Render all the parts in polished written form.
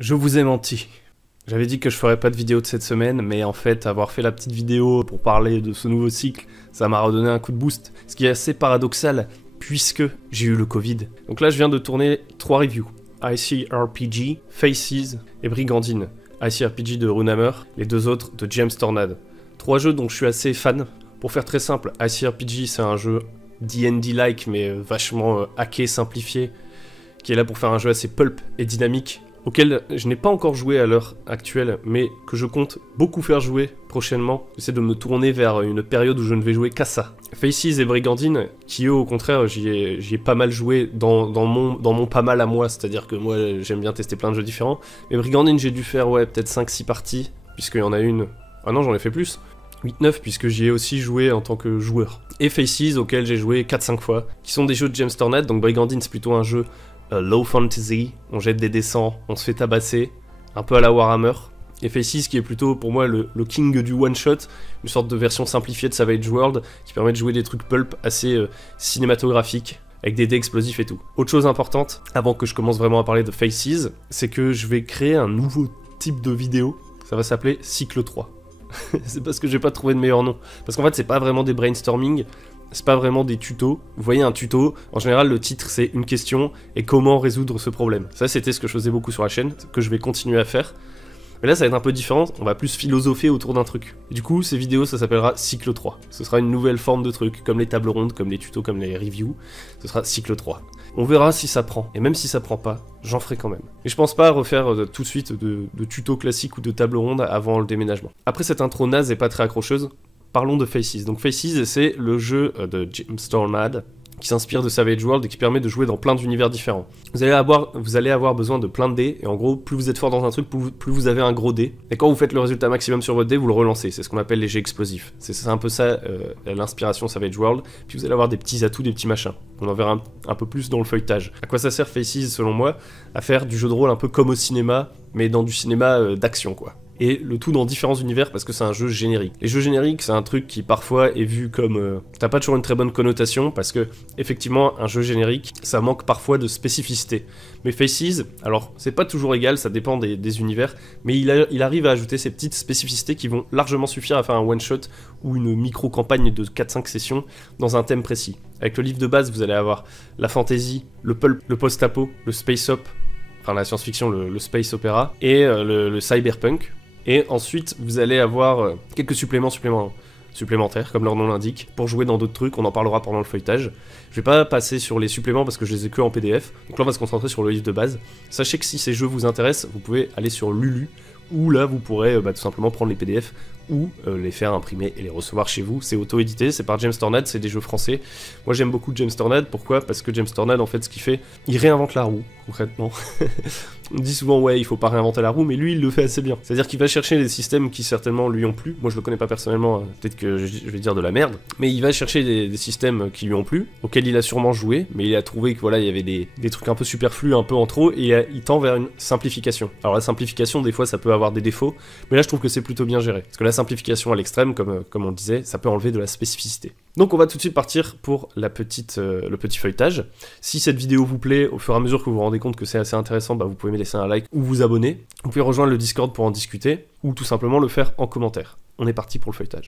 Je vous ai menti. J'avais dit que je ferais pas de vidéo de cette semaine, mais en fait, avoir fait la petite vidéo pour parler de ce nouveau cycle, ça m'a redonné un coup de boost. Ce qui est assez paradoxal, puisque j'ai eu le Covid. Donc là, je viens de tourner 3 reviews. ICRPG, Faces et Brigandine. ICRPG de Runehammer, les 2 autres de James Tornad. 3 jeux dont je suis assez fan. Pour faire très simple, ICRPG, c'est un jeu D&D-like, mais vachement hacké, simplifié, qui est là pour faire un jeu assez pulp et dynamique, auquel je n'ai pas encore joué à l'heure actuelle, mais que je compte beaucoup faire jouer prochainement. J'essaie de me tourner vers une période où je ne vais jouer qu'à ça. Faces et Brigandine, qui eux au contraire, j'y ai pas mal joué dans mon pas mal à moi, c'est-à-dire que moi j'aime bien tester plein de jeux différents, mais Brigandine j'ai dû faire ouais peut-être 5-6 parties, puisqu'il y en a une... Ah non j'en ai fait plus 8-9 puisque j'y ai aussi joué en tant que joueur. Et Faces auquel j'ai joué 4-5 fois, qui sont des jeux de James Tornad, donc Brigandine c'est plutôt un jeu low fantasy, on jette des dessins, on se fait tabasser, un peu à la Warhammer. Et Faces qui est plutôt pour moi le king du one-shot, une sorte de version simplifiée de Savage World, qui permet de jouer des trucs pulp assez cinématographiques, avec des dés explosifs et tout. Autre chose importante, avant que je commence vraiment à parler de Faces, c'est que je vais créer un nouveau type de vidéo, ça va s'appeler Cycle 3. C'est parce que j'ai pas trouvé de meilleur nom. Parce qu'en fait, c'est pas vraiment des brainstorming, c'est pas vraiment des tutos. Vous voyez un tuto, en général le titre c'est une question et comment résoudre ce problème. Ça c'était ce que je faisais beaucoup sur la chaîne, que je vais continuer à faire. Mais là ça va être un peu différent, on va plus philosopher autour d'un truc. Et du coup ces vidéos ça s'appellera Cycle 3. Ce sera une nouvelle forme de truc, comme les tables rondes, comme les tutos, comme les reviews. Ce sera Cycle 3. On verra si ça prend. Et même si ça prend pas, j'en ferai quand même. Et je pense pas refaire tout de suite de tutos classiques ou de tables rondes avant le déménagement. Après cette intro naze et pas très accrocheuse, parlons de Faces. Donc Faces, c'est le jeu de James Tornad qui s'inspire de Savage World et qui permet de jouer dans plein d'univers différents. Vous allez avoir besoin de plein de dés, et en gros, plus vous êtes fort dans un truc, plus vous avez un gros dé. Et quand vous faites le résultat maximum sur votre dé, vous le relancez. C'est ce qu'on appelle les jets explosifs. C'est un peu ça, l'inspiration Savage World. Puis vous allez avoir des petits atouts, des petits machins. On en verra un peu plus dans le feuilletage. À quoi ça sert Faces, selon moi? À faire du jeu de rôle un peu comme au cinéma, mais dans du cinéma d'action, quoi. Et le tout dans différents univers parce que c'est un jeu générique. Les jeux génériques, c'est un truc qui parfois est vu comme... t'as pas toujours une très bonne connotation parce que, effectivement, un jeu générique, ça manque parfois de spécificité. Mais Faces, alors, c'est pas toujours égal, ça dépend des univers, mais il arrive à ajouter ces petites spécificités qui vont largement suffire à faire un one-shot ou une micro-campagne de 4-5 sessions dans un thème précis. Avec le livre de base, vous allez avoir la fantasy, le pulp, le post-apo, le space-op, enfin la science-fiction, le space opéra, et le cyberpunk. Et ensuite, vous allez avoir quelques supplémentaires, comme leur nom l'indique, pour jouer dans d'autres trucs, on en parlera pendant le feuilletage. Je vais pas passer sur les suppléments parce que je les ai que en PDF, donc là on va se concentrer sur le livre de base. Sachez que si ces jeux vous intéressent, vous pouvez aller sur Lulu, où là vous pourrez tout simplement prendre les PDF, ou les faire imprimer et les recevoir chez vous. C'est auto-édité, c'est par James Tornad, c'est des jeux français. Moi j'aime beaucoup James Tornad, pourquoi? Parce que James Tornad, en fait, ce qu'il fait, il réinvente la roue, concrètement. On dit souvent, ouais, il faut pas réinventer la roue, mais lui, il le fait assez bien. C'est-à-dire qu'il va chercher des systèmes qui, certainement, lui ont plu. Moi, je le connais pas personnellement, peut-être que je vais dire de la merde. Mais il va chercher des systèmes qui lui ont plu, auxquels il a sûrement joué, mais il a trouvé que, voilà, il y avait des trucs un peu superflus, un peu en trop, et il tend vers une simplification. Alors, la simplification, des fois, ça peut avoir des défauts, mais là, je trouve que c'est plutôt bien géré. Parce que la simplification à l'extrême, comme on le disait, ça peut enlever de la spécificité. Donc, on va tout de suite partir pour le petit feuilletage. Si cette vidéo vous plaît, au fur et à mesure que vous vous rendez compte que c'est assez intéressant, vous pouvez me laisser un like ou vous abonner. Vous pouvez rejoindre le Discord pour en discuter ou tout simplement le faire en commentaire. On est parti pour le feuilletage.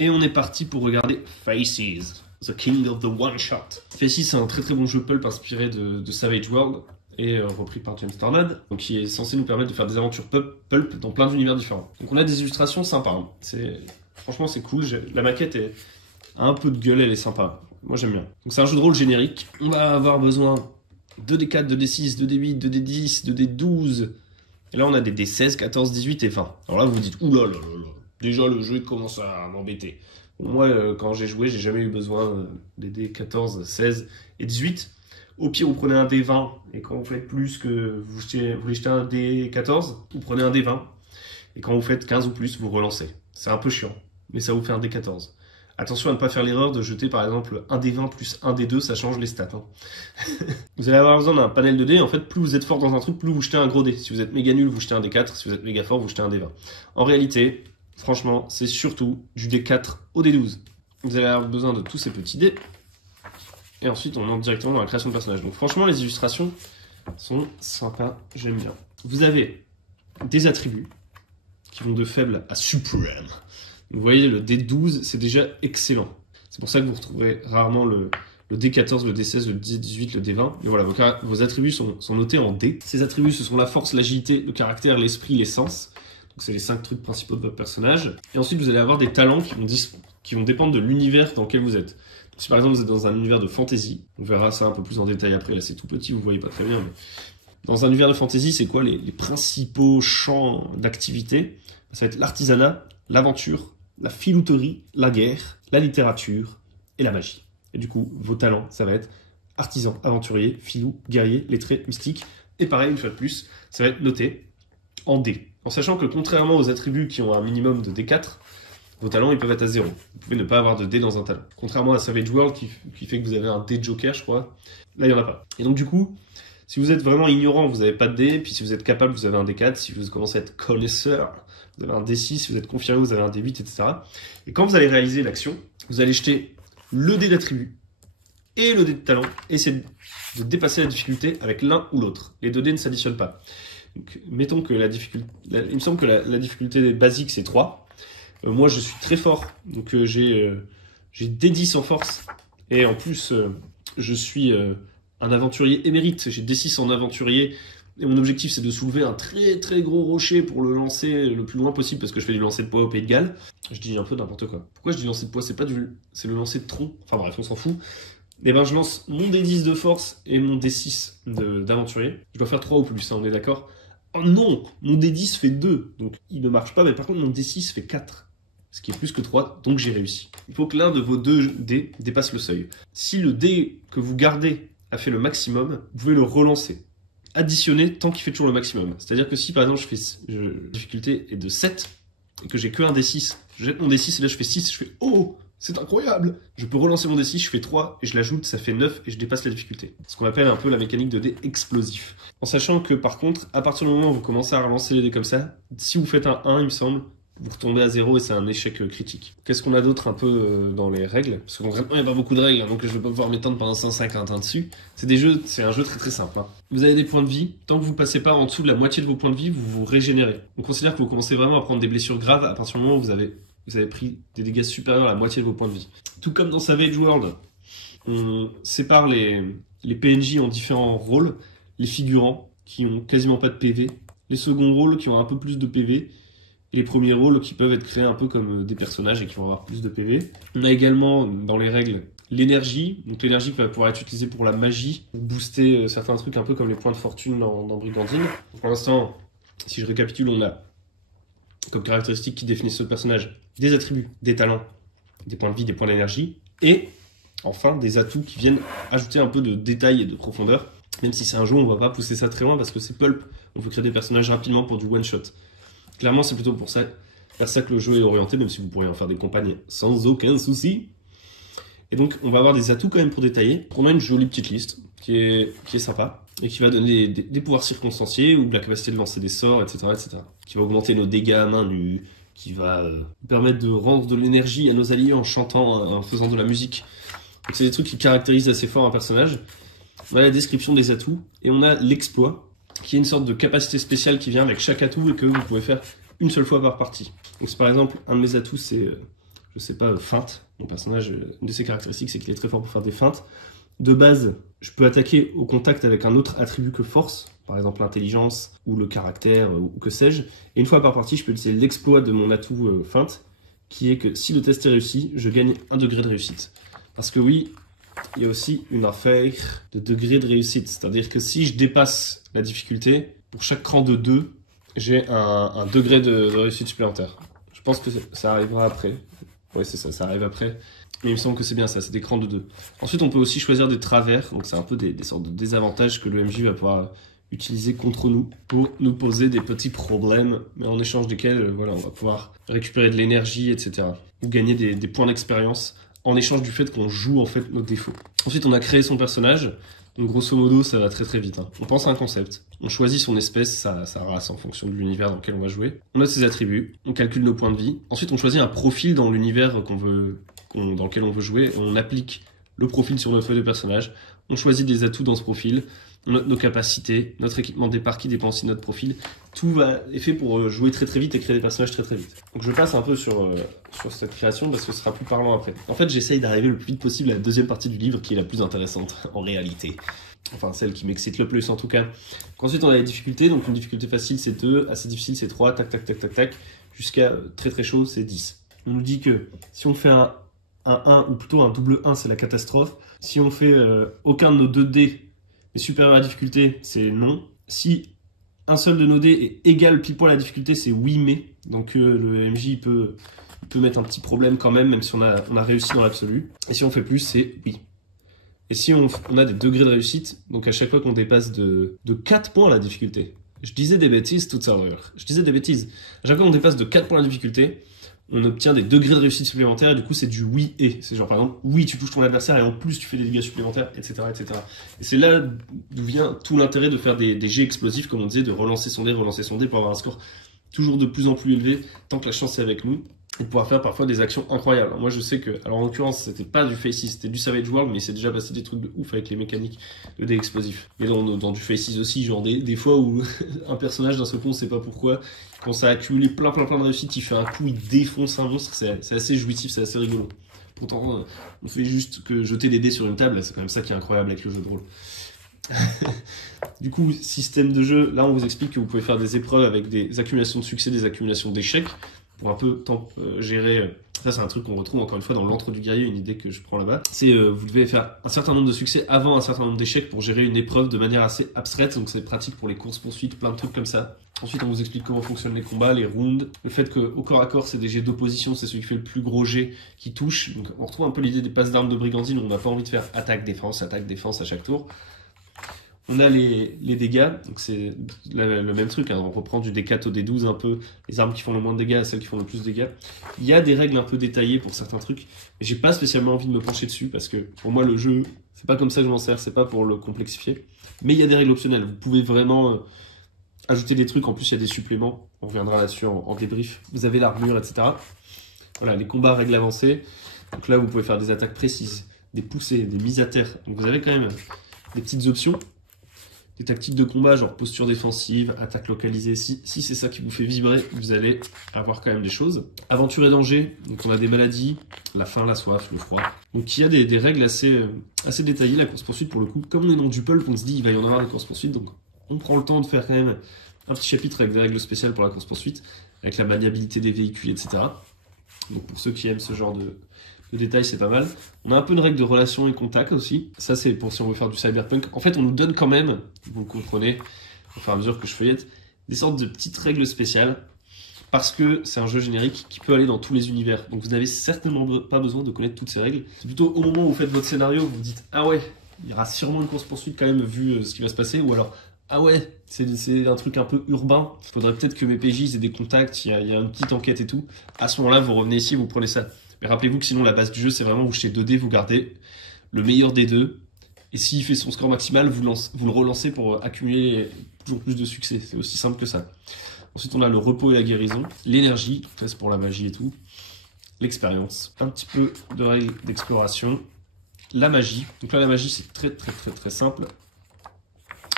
Et on est parti pour regarder Faces, the king of the one shot. Faces, c'est un très très bon jeu pulp inspiré de Savage World et repris par James Tornad, donc qui est censé nous permettre de faire des aventures pulp dans plein d'univers différents. Donc on a des illustrations sympas. Hein. Franchement c'est cool. La maquette a un peu de gueule, elle est sympa. Moi j'aime bien. Donc c'est un jeu de rôle générique. On va avoir besoin 2D4, 2D6, 2D8, 2D10, 2D12. Et là, on a des D16, 14, 18 et 20. Alors là, vous vous dites, oulala, déjà le jeu commence à m'embêter. Bon, moi, quand j'ai joué, j'ai jamais eu besoin des D14, 16 et 18. Au pire, vous prenez un D20 et quand vous faites plus que vous voulez jeter un D14, vous prenez un D20. Et quand vous faites 15 ou plus, vous relancez. C'est un peu chiant, mais ça vous fait un D14. Attention à ne pas faire l'erreur de jeter par exemple un D20 plus un D2, ça change les stats. Hein. Vous allez avoir besoin d'un panel de dés, en fait plus vous êtes fort dans un truc, plus vous jetez un gros dé. Si vous êtes méga nul, vous jetez un D4, si vous êtes méga fort, vous jetez un D20. En réalité, franchement, c'est surtout du D4 au D12. Vous allez avoir besoin de tous ces petits dés. Et ensuite on entre directement dans la création de personnage. Donc franchement les illustrations sont sympas, j'aime bien. vous avez des attributs qui vont de faible à suprême. Vous voyez, le D12, c'est déjà excellent. C'est pour ça que vous retrouverez rarement le D14, le D16, le D18, le D20. Mais voilà, vos attributs sont notés en D. Ces attributs, ce sont la force, l'agilité, le caractère, l'esprit, les sens. Donc c'est les 5 trucs principaux de votre personnage. Et ensuite, vous allez avoir des talents qui vont dépendre de l'univers dans lequel vous êtes. Si par exemple vous êtes dans un univers de fantasy, on verra ça un peu plus en détail après, là c'est tout petit, vous voyez pas très bien, mais dans un univers de fantasy, c'est quoi les principaux champs d'activité? Ça va être l'artisanat, l'aventure, la filouterie, la guerre, la littérature et la magie. Et du coup, vos talents, ça va être artisan, aventurier, filou, guerrier, lettré, mystique. Et pareil, une fois de plus, ça va être noté en D. En sachant que contrairement aux attributs qui ont un minimum de D4, vos talents, ils peuvent être à 0. Vous pouvez ne pas avoir de D dans un talent. Contrairement à Savage World, qui fait que vous avez un D Joker, je crois. Là, il n'y en a pas. Et donc, du coup, si vous êtes vraiment ignorant, vous n'avez pas de D. Puis si vous êtes capable, vous avez un D4. Si vous commencez à être connaisseur, vous avez un D6. Si vous êtes confirmé, vous avez un D8, etc. Et quand vous allez réaliser l'action, vous allez jeter le dé d'attribut et le dé de talent. Et essayer de dépasser la difficulté avec l'un ou l'autre. Les 2 dés ne s'additionnent pas. Donc, mettons que la difficulté... il me semble que la difficulté basique, c'est 3. Moi, je suis très fort, donc j'ai D10 en force, et en plus, je suis un aventurier émérite, j'ai D6 en aventurier, et mon objectif, c'est de soulever un très très gros rocher pour le lancer le plus loin possible, parce que je fais du lancer de poids au Pays de Galles. Je dis un peu n'importe quoi. Pourquoi je dis lancer de poids? C'est le lancer de tronc, enfin bref, on s'en fout. Et ben, je lance mon D10 de force et mon D6 d'aventurier. Je dois faire 3 ou plus, hein, on est d'accord? Oh non, mon D10 fait 2, donc il ne marche pas, mais par contre, mon D6 fait 4. Ce qui est plus que 3, donc j'ai réussi. Il faut que l'un de vos 2 dés dépasse le seuil. Si le dé que vous gardez a fait le maximum, vous pouvez le relancer. Additionner tant qu'il fait toujours le maximum. C'est-à-dire que si par exemple la difficulté est de 7, et que j'ai que un D6, je jette mon D6 et là je fais 6, je fais « Oh, c'est incroyable !» Je peux relancer mon D6, je fais 3, et je l'ajoute, ça fait 9, et je dépasse la difficulté. Ce qu'on appelle un peu la mécanique de dé explosif. En sachant que par contre, à partir du moment où vous commencez à relancer les dés comme ça, si vous faites un 1, il me semble, vous retombez à 0 et c'est un échec critique. Qu'est-ce qu'on a d'autre un peu dans les règles? Parce que concrètement, il n'y a pas beaucoup de règles, donc je vais pas pouvoir m'étendre pendant 150 ans dessus. C'est un jeu très très simple. Hein. Vous avez des points de vie. Tant que vous passez pas en dessous de la moitié de vos points de vie, vous vous régénérez. On considère que vous commencez vraiment à prendre des blessures graves à partir du moment où vous avez pris des dégâts supérieurs à la moitié de vos points de vie. Tout comme dans Savage World, on sépare les PNJ en différents rôles. Les figurants, qui ont quasiment pas de PV. Les seconds rôles, qui ont un peu plus de PV. Et les premiers rôles qui peuvent être créés un peu comme des personnages et qui vont avoir plus de PV. On a également dans les règles l'énergie, donc l'énergie qui va pouvoir être utilisée pour la magie, pour booster certains trucs un peu comme les points de fortune dans Brigandine. Donc pour l'instant, si je récapitule, on a comme caractéristiques qui définissent le personnage des attributs, des talents, des points de vie, des points d'énergie, et enfin des atouts qui viennent ajouter un peu de détail et de profondeur. Même si c'est un jeu, on va pas pousser ça très loin parce que c'est pulp, on peut créer des personnages rapidement pour du one shot. Clairement, c'est plutôt pour ça, vers ça que le jeu est orienté, même si vous pourriez en faire des compagnes sans aucun souci. Et donc, on va avoir des atouts quand même pour détailler. On a une jolie petite liste qui est sympa et qui va donner des pouvoirs circonstanciés ou de la capacité de lancer des sorts, etc., etc. Qui va augmenter nos dégâts à main nue, qui va permettre de rendre de l'énergie à nos alliés en chantant, en faisant de la musique. Donc, c'est des trucs qui caractérisent assez fort un personnage. On a la description des atouts et on a l'exploit, qui est une sorte de capacité spéciale qui vient avec chaque atout et que vous pouvez faire une seule fois par partie. Donc par exemple, un de mes atouts c'est, je sais pas, feinte. Mon personnage, une de ses caractéristiques c'est qu'il est très fort pour faire des feintes. De base, je peux attaquer au contact avec un autre attribut que force, par exemple l'intelligence ou le caractère ou que sais-je. Et une fois par partie, je peux utiliser l'exploit de mon atout feinte, qui est que si le test est réussi, je gagne 1 degré de réussite. Parce que oui, il y a aussi une affaire de degré de réussite. C'est-à-dire que si je dépasse la difficulté, pour chaque cran de 2, j'ai un degré de réussite supplémentaire. Je pense que ça arrivera après. Oui, c'est ça, ça arrive après. Mais il me semble que c'est bien ça, c'est des crans de 2. Ensuite, on peut aussi choisir des travers. Donc c'est un peu des sortes de désavantages que le MJ va pouvoir utiliser contre nous pour nous poser des petits problèmes, mais en échange desquels voilà, on va pouvoir récupérer de l'énergie, etc. Ou gagner des points d'expérience en échange du fait qu'on joue en fait nos défauts. Ensuite, on a créé son personnage. Donc grosso modo, ça va très très vite. Hein. On pense à un concept, on choisit son espèce, sa race en fonction de l'univers dans lequel on va jouer. On note ses attributs, on calcule nos points de vie. Ensuite, on choisit un profil dans l'univers dans lequel on veut jouer. On applique le profil sur notre feuille de personnage. On choisit des atouts dans ce profil. nos capacités, notre équipement de départ qui dépend aussi de notre profil. Tout est fait pour jouer très très vite et créer des personnages très très vite. Donc je passe un peu sur cette création parce que ce sera plus parlant après. En fait, j'essaye d'arriver le plus vite possible à la deuxième partie du livre qui est la plus intéressante en réalité. Enfin, celle qui m'excite le plus en tout cas. Donc, ensuite, on a les difficultés. Donc une difficulté facile c'est 2, assez difficile c'est 3, tac tac tac tac tac, jusqu'à très très chaud c'est 10. On nous dit que si on fait un 1 ou plutôt un double 1 c'est la catastrophe. Si on fait aucun de nos 2 dés mais supérieur à la difficulté, c'est non. Si un seul de nos dés est égal pile poil à la difficulté, c'est oui mais. Donc le MJ il peut mettre un petit problème quand même si on a réussi dans l'absolu. Et si on fait plus, c'est oui. Et si on a des degrés de réussite, donc à chaque fois qu'on dépasse de 4 points la difficulté. Je disais des bêtises tout à l'heure. Je disais des bêtises. À chaque fois qu'on dépasse de 4 points la difficulté, on obtient des degrés de réussite supplémentaires et du coup c'est du oui et. C'est genre par exemple, oui tu touches ton adversaire et en plus tu fais des dégâts supplémentaires, etc. etc. Et c'est là d'où vient tout l'intérêt de faire des jets explosifs, comme on disait, de relancer son dé pour avoir un score toujours de plus en plus élevé, tant que la chance est avec nous, et de pouvoir faire parfois des actions incroyables. Alors moi je sais que, alors en l'occurrence c'était pas du Faces, c'était du Savage World, mais il s'est déjà passé des trucs de ouf avec les mécaniques de dés explosifs. Et dans du Faces aussi, genre des fois où un personnage d'un seul coup on sait pas pourquoi, quand ça a accumulé plein de réussites, il fait un coup, il défonce un monstre, c'est assez jouissif, c'est assez rigolo. Pourtant, on fait juste que jeter des dés sur une table, c'est quand même ça qui est incroyable avec le jeu de rôle. Du coup, système de jeu, là on vous explique que vous pouvez faire des épreuves avec des accumulations de succès, des accumulations d'échecs, pour un peu gérer... Ça c'est un truc qu'on retrouve encore une fois dans l'antre du guerrier, une idée que je prends là-bas. C'est vous devez faire un certain nombre de succès avant un certain nombre d'échecs pour gérer une épreuve de manière assez abstraite, donc c'est pratique pour les courses-poursuites, plein de trucs comme ça. Ensuite on vous explique comment fonctionnent les combats, les rounds, le fait qu'au corps à corps c'est des jets d'opposition, c'est celui qui fait le plus gros jet qui touche, donc on retrouve un peu l'idée des passes d'armes de brigandine où on n'a pas envie de faire attaque-défense à chaque tour. On a les dégâts, donc c'est le même truc, hein. On reprend du D4 au D12 un peu, les armes qui font le moins de dégâts à celles qui font le plus de dégâts. Il y a des règles un peu détaillées pour certains trucs, mais j'ai pas spécialement envie de me pencher dessus, parce que pour moi le jeu, c'est pas comme ça que je m'en sers, c'est pas pour le complexifier. Mais il y a des règles optionnelles, vous pouvez vraiment ajouter des trucs, en plus il y a des suppléments, on reviendra là-dessus en débrief. Vous avez l'armure, etc. Voilà, les combats règles avancées, donc là vous pouvez faire des attaques précises, des poussées, des mises à terre, donc vous avez quand même des petites options. Des tactiques de combat, genre posture défensive, attaque localisée. Si c'est ça qui vous fait vibrer, vous allez avoir quand même des choses. Aventure et danger, donc on a des maladies, la faim, la soif, le froid. Donc il y a des règles assez détaillées, la course-poursuite pour le coup. Comme on est dans du pulp, on se dit il va y en avoir des courses-poursuites, donc on prend le temps de faire quand même un petit chapitre avec des règles spéciales pour la course-poursuite, avec la maniabilité des véhicules, etc. Donc pour ceux qui aiment ce genre de détails, c'est pas mal. On a un peu une règle de relation et contact aussi. Ça, c'est pour si on veut faire du cyberpunk. En fait, on nous donne quand même, vous le comprenez, au fur et à mesure que je feuillette, des sortes de petites règles spéciales, parce que c'est un jeu générique qui peut aller dans tous les univers. Donc vous n'avez certainement pas besoin de connaître toutes ces règles. C'est plutôt au moment où vous faites votre scénario, vous vous dites « Ah ouais, il y aura sûrement une course-poursuite quand même, vu ce qui va se passer », ou alors « Ah ouais, c'est un truc un peu urbain, il faudrait peut-être que mes PJ aient des contacts, il y a une petite enquête et tout ». À ce moment-là, vous revenez ici, vous prenez ça. Mais rappelez-vous que sinon la base du jeu c'est vraiment vous jetez 2 dés, vous gardez le meilleur des deux, et s'il fait son score maximal, vous le relancez pour accumuler toujours plus de succès. C'est aussi simple que ça. Ensuite on a le repos et la guérison, l'énergie, ça c'est pour la magie et tout, l'expérience, un petit peu de règles d'exploration, la magie. Donc là la magie c'est très simple.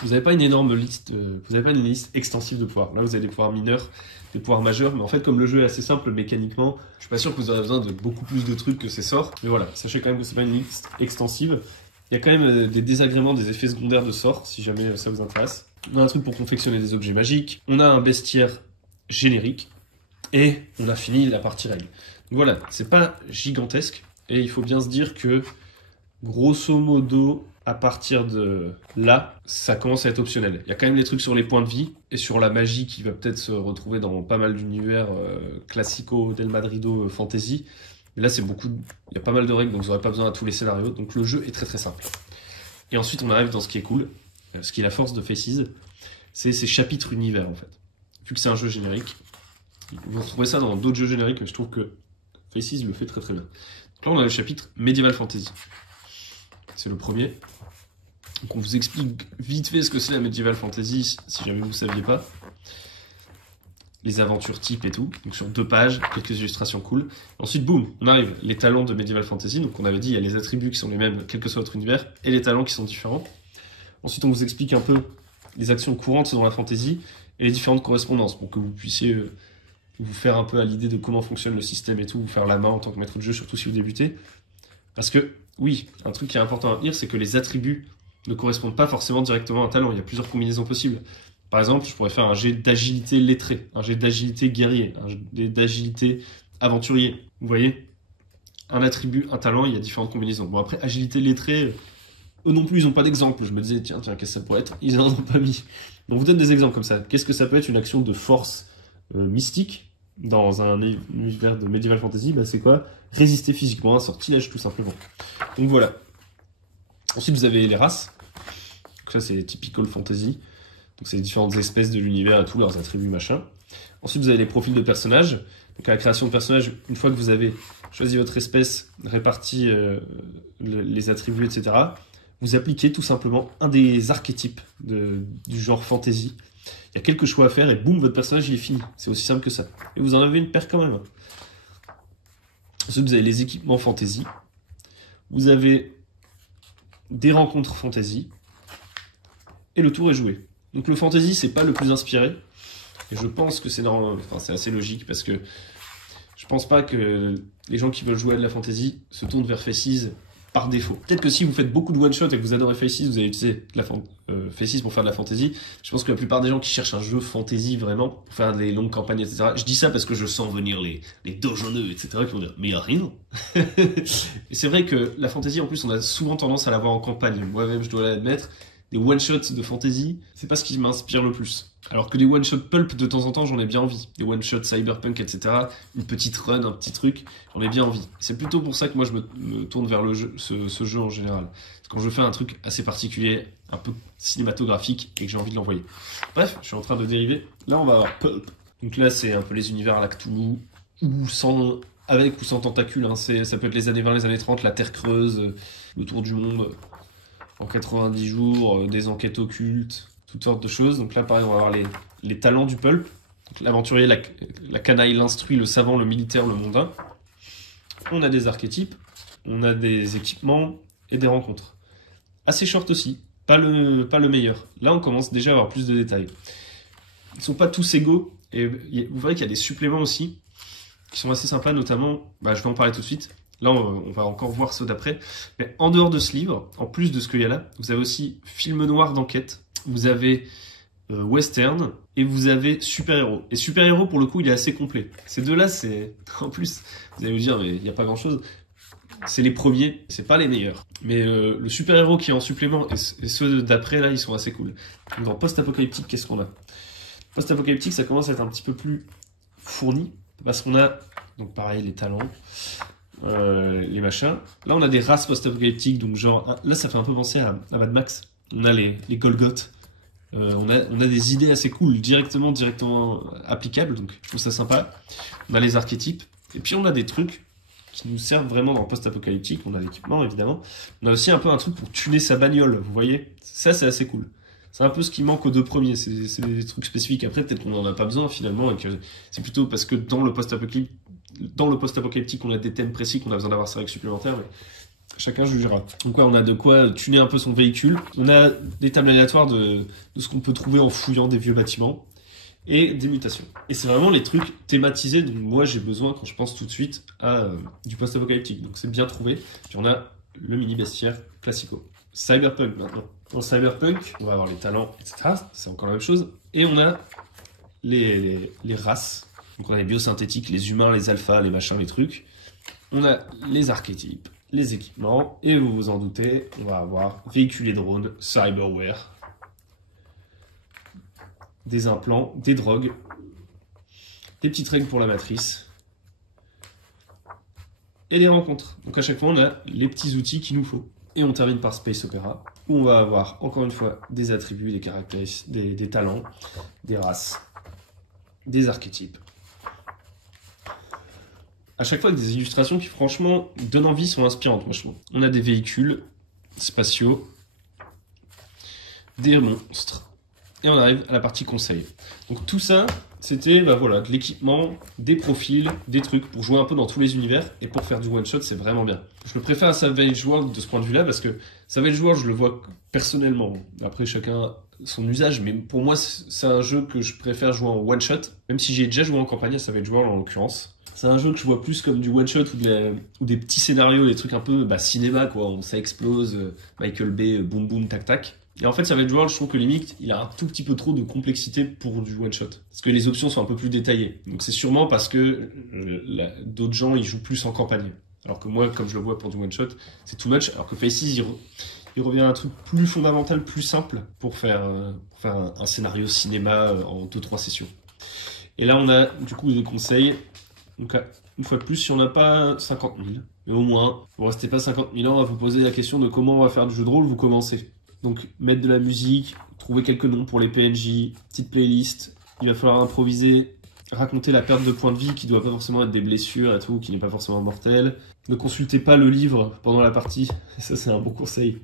Vous n'avez pas une énorme liste, vous n'avez pas une liste extensive de pouvoirs. Là vous avez des pouvoirs mineurs, des pouvoirs majeurs, mais en fait comme le jeu est assez simple mécaniquement, je suis pas sûr que vous aurez besoin de beaucoup plus de trucs que ces sorts. Mais voilà, sachez quand même que c'est pas une liste extensive. Il y a quand même des désagréments, des effets secondaires de sorts, si jamais ça vous intéresse. On a un truc pour confectionner des objets magiques, on a un bestiaire générique, et on a fini la partie règle. Donc voilà, c'est pas gigantesque, et il faut bien se dire que, grosso modo, à partir de là, ça commence à être optionnel. Il y a quand même des trucs sur les points de vie et sur la magie qui va peut-être se retrouver dans pas mal d'univers classico, del Madrido, fantasy. Mais là, il y a pas mal de règles, donc vous n'aurez pas besoin de tous les scénarios. Donc le jeu est très simple. Et ensuite, on arrive dans ce qui est cool, ce qui est la force de Faces, c'est ces chapitres univers en fait. Vu que c'est un jeu générique, vous retrouvez ça dans d'autres jeux génériques, mais je trouve que Faces le fait très bien. Donc là, on a le chapitre Medieval Fantasy. C'est le premier. Donc on vous explique vite fait ce que c'est la Medieval Fantasy, si jamais vous ne saviez pas. Les aventures types et tout. Donc sur 2 pages, quelques illustrations cool. Ensuite, boum, on arrive. Les talents de Medieval Fantasy. Donc on avait dit, il y a les attributs qui sont les mêmes, quel que soit votre univers, et les talents qui sont différents. Ensuite, on vous explique un peu les actions courantes dans la fantasy et les différentes correspondances pour que vous puissiez vous faire un peu à l'idée de comment fonctionne le système et tout, vous faire la main en tant que maître de jeu, surtout si vous débutez. Parce que, oui, un truc qui est important à dire, c'est que les attributs ne correspondent pas forcément directement à un talent. Il y a plusieurs combinaisons possibles. Par exemple, je pourrais faire un jet d'agilité lettré, un jet d'agilité guerrier, un jet d'agilité aventurier. Vous voyez? Un attribut, un talent, il y a différentes combinaisons. Bon, après, agilité lettré, eux non plus, ils n'ont pas d'exemple. Je me disais, tiens, qu'est-ce que ça pourrait être? Ils n'en ont pas mis. Donc, on vous donne des exemples comme ça. Qu'est-ce que ça peut être une action de force mystique dans un univers de Medieval Fantasy? Bah, c'est quoi? Résister physiquement, un sortilège, tout simplement. Donc, voilà. Ensuite, vous avez les races. Donc, ça, c'est typical fantasy. Donc, c'est les différentes espèces de l'univers et tous leurs attributs, machin. Ensuite, vous avez les profils de personnages. Donc, à la création de personnages, une fois que vous avez choisi votre espèce, réparti les attributs, etc., vous appliquez tout simplement un des archétypes du genre fantasy. Il y a quelques choix à faire et boum, votre personnage il est fini. C'est aussi simple que ça. Et vous en avez une paire quand même. Ensuite, vous avez les équipements fantasy. Vous avez des rencontres fantasy. Et le tour est joué. Donc le fantasy, c'est pas le plus inspiré. Et je pense que c'est c'est assez logique parce que je pense pas que les gens qui veulent jouer à de la fantasy se tournent vers Faces par défaut. Peut-être que si vous faites beaucoup de one-shot et que vous adorez Faces, vous allez utiliser Faces pour faire de la fantasy. Je pense que la plupart des gens qui cherchent un jeu fantasy vraiment, pour faire des longues campagnes, etc. Je dis ça parce que je sens venir les dojonneux, etc. qui vont dire, mais y'a rien. Et c'est vrai que la fantasy, en plus, on a souvent tendance à la voir en campagne. Moi-même, je dois l'admettre. Des one-shots de fantasy, c'est pas ce qui m'inspire le plus. Alors que des one-shots pulp, de temps en temps, j'en ai bien envie. Des one-shots cyberpunk, etc. Une petite run, un petit truc, j'en ai bien envie. C'est plutôt pour ça que moi, je me tourne vers le jeu, ce jeu en général. C'est quand je fais un truc assez particulier, un peu cinématographique, et que j'ai envie de l'envoyer. Bref, je suis en train de dériver. Là, on va avoir pulp. Donc là, c'est un peu les univers à la Cthulhu, ou sans, avec ou sans tentacules. Hein. Ça peut être les années 20, les années 30, la Terre creuse, le tour du monde en 90 jours, des enquêtes occultes, toutes sortes de choses. Donc là, pareil, on va avoir les talents du pulp. L'aventurier, la canaille, l'instruit, le savant, le militaire, le mondain. On a des archétypes, on a des équipements et des rencontres. Assez short aussi, pas le meilleur. Là, on commence déjà à avoir plus de détails. Ils sont pas tous égaux, et vous verrez qu'il y a des suppléments aussi, qui sont assez sympas, notamment, je vais en parler tout de suite. Là, on va encore voir ceux d'après. Mais en dehors de ce livre, en plus de ce qu'il y a là, vous avez aussi film noir d'enquête, vous avez western, et vous avez super-héros. Et super-héros, pour le coup, il est assez complet. Ces deux-là, c'est... En plus, vous allez vous dire, mais il n'y a pas grand-chose. C'est les premiers, c'est pas les meilleurs. Mais le super-héros qui est en supplément, et ceux d'après, là, ils sont assez cool. Dans post-apocalyptique, qu'est-ce qu'on a? Post-apocalyptique, ça commence à être un petit peu plus fourni, parce qu'on a, donc pareil, les talents, les machins. Là, on a des races post-apocalyptiques, donc genre, là, ça fait un peu penser à Mad Max. On a les Golgoth. On a des idées assez cool, directement applicables, donc je trouve ça sympa. On a les archétypes, et puis on a des trucs qui nous servent vraiment dans post-apocalyptique. On a l'équipement, évidemment. On a aussi un peu un truc pour tuner sa bagnole, vous voyez? Ça, c'est assez cool. C'est un peu ce qui manque aux deux premiers, c'est des trucs spécifiques. Après, peut-être qu'on n'en a pas besoin, finalement, et que c'est plutôt parce que dans le post-apocalyptique, on a des thèmes précis qu'on a besoin d'avoir ces règles supplémentaires, mais chacun jugera. Donc on a de quoi tuner un peu son véhicule. On a des tables aléatoires de ce qu'on peut trouver en fouillant des vieux bâtiments, et des mutations. Et c'est vraiment les trucs thématisés dont moi j'ai besoin quand je pense tout de suite à du post-apocalyptique. Donc c'est bien trouvé. Puis on a le mini bestiaire classico. Cyberpunk maintenant. Dans Cyberpunk, on va avoir les talents, etc. C'est encore la même chose. Et on a les races. Donc on a les biosynthétiques, les humains, les alphas, les machins, les trucs. On a les archétypes, les équipements. Et vous vous en doutez, on va avoir véhicules et drones, cyberware, des implants, des drogues, des petites règles pour la matrice, et des rencontres. Donc à chaque fois, on a les petits outils qu'il nous faut. Et on termine par Space Opera, où on va avoir, encore une fois, des attributs, des caractéristiques, des talents, des races, des archétypes. À chaque fois, avec des illustrations qui, franchement, donnent envie, sont inspirantes, moi, je trouve. On a des véhicules spatiaux, des monstres, et on arrive à la partie conseil. Donc tout ça, C'était bah voilà, de l'équipement, des profils, des trucs pour jouer un peu dans tous les univers et pour faire du one-shot, c'est vraiment bien. Je le préfère à Savage World de ce point de vue-là parce que Savage World, je le vois personnellement. Après, chacun son usage, mais pour moi, c'est un jeu que je préfère jouer en one-shot, même si j'ai déjà joué en campagne à Savage World en l'occurrence. C'est un jeu que je vois plus comme du one-shot ou des petits scénarios, des trucs un peu cinéma, quoi, où ça explose, Michael Bay, boum boum, tac tac. Et en fait, Savage World, je trouve que limite, il a un tout petit peu trop de complexité pour du one-shot. Parce que les options sont un peu plus détaillées. Donc c'est sûrement parce que d'autres gens, ils jouent plus en campagne. Alors que moi, comme je le vois pour du one-shot, c'est too much. Alors que Faces, il revient à un truc plus fondamental, plus simple pour faire un scénario cinéma en 2-3 sessions. Et là, on a du coup des conseils. Donc, une fois de plus, si on n'a pas 50 000, mais au moins, vous restez pas 50 000 ans à vous poser la question de comment on va faire du jeu de rôle, vous commencez. Donc, mettre de la musique, trouver quelques noms pour les PNJ, petite playlist, il va falloir improviser, raconter la perte de points de vie qui doit pas forcément être des blessures et tout, qui n'est pas forcément mortelle. Ne consultez pas le livre pendant la partie, ça c'est un bon conseil.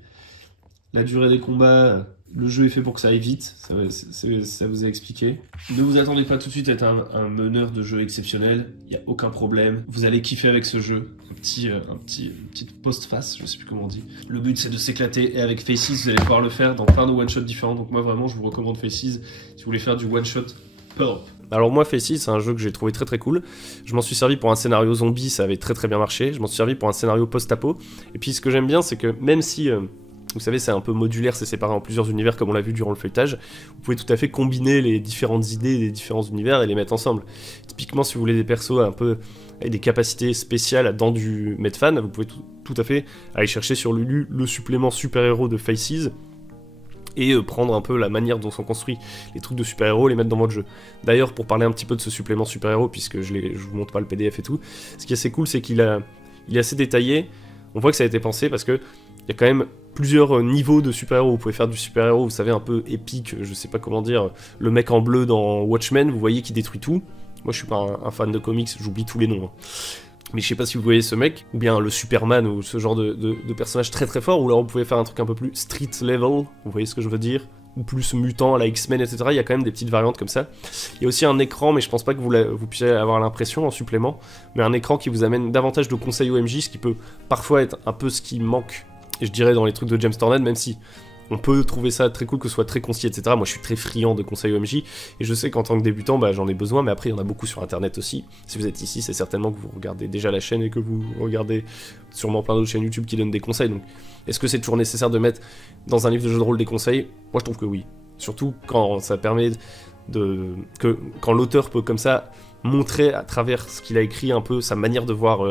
La durée des combats, le jeu est fait pour que ça aille vite, ça vous a expliqué. Ne vous attendez pas tout de suite à être un meneur de jeu exceptionnel, il n'y a aucun problème. Vous allez kiffer avec ce jeu, une petite post-face, je sais plus comment on dit. Le but c'est de s'éclater et avec Faces vous allez pouvoir le faire dans plein de one-shots différents. Donc moi vraiment je vous recommande Faces si vous voulez faire du one-shot pulp. Alors moi Faces c'est un jeu que j'ai trouvé très très cool. Je m'en suis servi pour un scénario zombie, ça avait très très bien marché. Je m'en suis servi pour un scénario post-apo. Et puis ce que j'aime bien c'est que même si... vous savez, c'est un peu modulaire, c'est séparé en plusieurs univers comme on l'a vu durant le feuilletage. Vous pouvez tout à fait combiner les différentes idées des différents univers et les mettre ensemble. Typiquement, si vous voulez des persos un peu avec des capacités spéciales dans du Medfan, vous pouvez tout à fait aller chercher sur Lulu le supplément super-héros de Faces et prendre un peu la manière dont sont construits les trucs de super-héros, les mettre dans votre jeu. D'ailleurs, pour parler un petit peu de ce supplément super-héros, puisque je vous montre pas le PDF et tout, ce qui est assez cool, c'est qu'il est assez détaillé. On voit que ça a été pensé parce que il y a quand même plusieurs niveaux de super-héros. Vous pouvez faire du super-héros, vous savez, un peu épique, je sais pas comment dire, le mec en bleu dans Watchmen, vous voyez, qui détruit tout. Moi, je suis pas un fan de comics, j'oublie tous les noms. Hein. Mais je sais pas si vous voyez ce mec, ou bien le Superman, ou ce genre de personnage très très fort, ou alors vous pouvez faire un truc un peu plus street level, vous voyez ce que je veux dire, ou plus mutant à la X-Men, etc. Il y a quand même des petites variantes comme ça. Il y a aussi un écran, mais je pense pas que vous puissiez avoir l'impression en supplément, mais un écran qui vous amène davantage de conseils OMJ, ce qui peut parfois être un peu ce qui manque, je dirais, dans les trucs de James Tornad, même si on peut trouver ça très cool, que ce soit très concis, etc. Moi, je suis très friand de conseils OMJ, et je sais qu'en tant que débutant, j'en ai besoin, mais après, il y en a beaucoup sur Internet aussi. Si vous êtes ici, c'est certainement que vous regardez déjà la chaîne et que vous regardez sûrement plein d'autres chaînes YouTube qui donnent des conseils. Donc, est-ce que c'est toujours nécessaire de mettre dans un livre de jeu de rôle des conseils? Moi, je trouve que oui. Surtout quand ça permet quand l'auteur peut comme ça montrer à travers ce qu'il a écrit un peu sa manière de voir,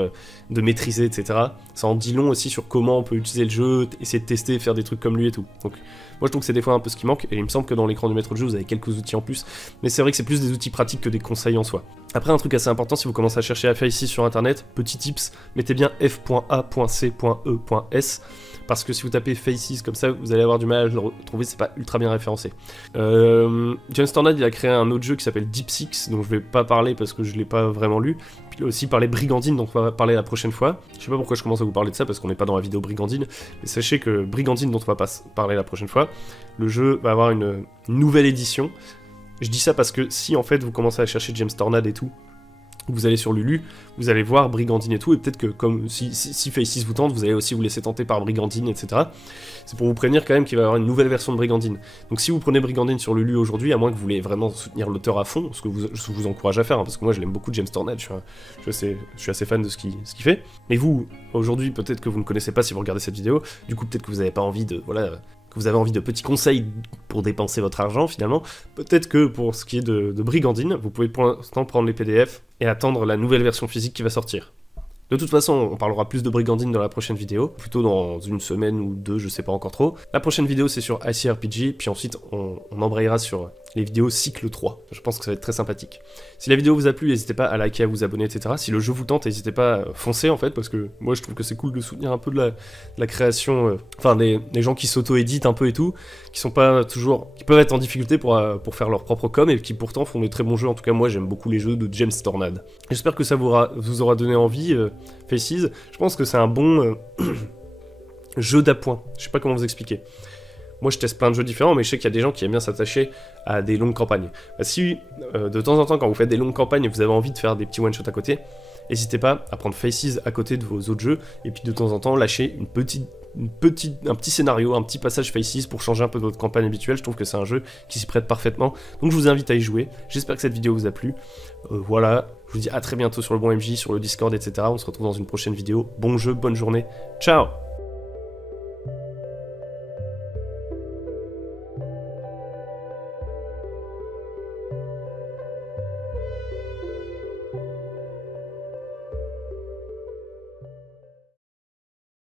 de maîtriser, etc. Ça en dit long aussi sur comment on peut utiliser le jeu, essayer de tester, faire des trucs comme lui et tout. Donc moi je trouve que c'est des fois un peu ce qui manque, et il me semble que dans l'écran du maître de jeu vous avez quelques outils en plus, mais c'est vrai que c'est plus des outils pratiques que des conseils en soi. Après, un truc assez important, si vous commencez à chercher à faire ici sur internet, petit tips, mettez bien f.a.c.e.s, parce que si vous tapez Faces comme ça, vous allez avoir du mal à le retrouver, c'est pas ultra bien référencé. James Tornad, il a créé un autre jeu qui s'appelle Deep Six, dont je vais pas parler parce que je l'ai pas vraiment lu. Puis il a aussi parlé Brigandine, dont on va parler la prochaine fois. Je sais pas pourquoi je commence à vous parler de ça, parce qu'on n'est pas dans la vidéo Brigandine, mais sachez que Brigandine, dont on va parler la prochaine fois, le jeu va avoir une nouvelle édition. Je dis ça parce que si en fait vous commencez à chercher James Tornad et tout, vous allez sur Lulu, vous allez voir Brigandine et tout, et peut-être que comme si Faces vous tente, vous allez aussi vous laisser tenter par Brigandine, etc. C'est pour vous prévenir quand même qu'il va y avoir une nouvelle version de Brigandine. Donc si vous prenez Brigandine sur Lulu aujourd'hui, à moins que vous voulez vraiment soutenir l'auteur à fond, ce que je vous encourage à faire, hein, parce que moi je l'aime beaucoup, James Tornad, je suis assez fan de ce qu'il fait. Mais vous, aujourd'hui, peut-être que vous ne connaissez pas si vous regardez cette vidéo, du coup peut-être que vous n'avez pas envie de... Voilà, que vous avez envie de petits conseils pour dépenser votre argent finalement, peut-être que pour ce qui est de Brigandine, vous pouvez pour l'instant prendre les PDF et attendre la nouvelle version physique qui va sortir. De toute façon, on parlera plus de Brigandine dans la prochaine vidéo, plutôt dans une semaine ou deux, je sais pas encore trop. La prochaine vidéo c'est sur ICRPG, puis ensuite on embrayera sur les vidéos cycle 3. Je pense que ça va être très sympathique. Si la vidéo vous a plu, n'hésitez pas à liker, à vous abonner, etc. Si le jeu vous tente, n'hésitez pas à foncer en fait, parce que moi je trouve que c'est cool de soutenir un peu de la création, enfin des gens qui s'auto-éditent un peu et tout, qui sont pas toujours, qui peuvent être en difficulté pour faire leur propre com, et qui pourtant font des très bons jeux. En tout cas moi j'aime beaucoup les jeux de James Tornad. J'espère que ça vous aura donné envie, Faces. Je pense que c'est un bon jeu d'appoint. Je sais pas comment vous expliquer. Moi je teste plein de jeux différents, mais je sais qu'il y a des gens qui aiment bien s'attacher à des longues campagnes. Bah, si de temps en temps quand vous faites des longues campagnes, vous avez envie de faire des petits one-shots à côté, n'hésitez pas à prendre Faces à côté de vos autres jeux, et puis de temps en temps lâcher un petit scénario, un petit passage Faces pour changer un peu de votre campagne habituelle. Je trouve que c'est un jeu qui s'y prête parfaitement, donc je vous invite à y jouer. J'espère que cette vidéo vous a plu. Voilà, je vous dis à très bientôt sur le bon MJ, sur le Discord, etc. On se retrouve dans une prochaine vidéo. Bon jeu, bonne journée, ciao!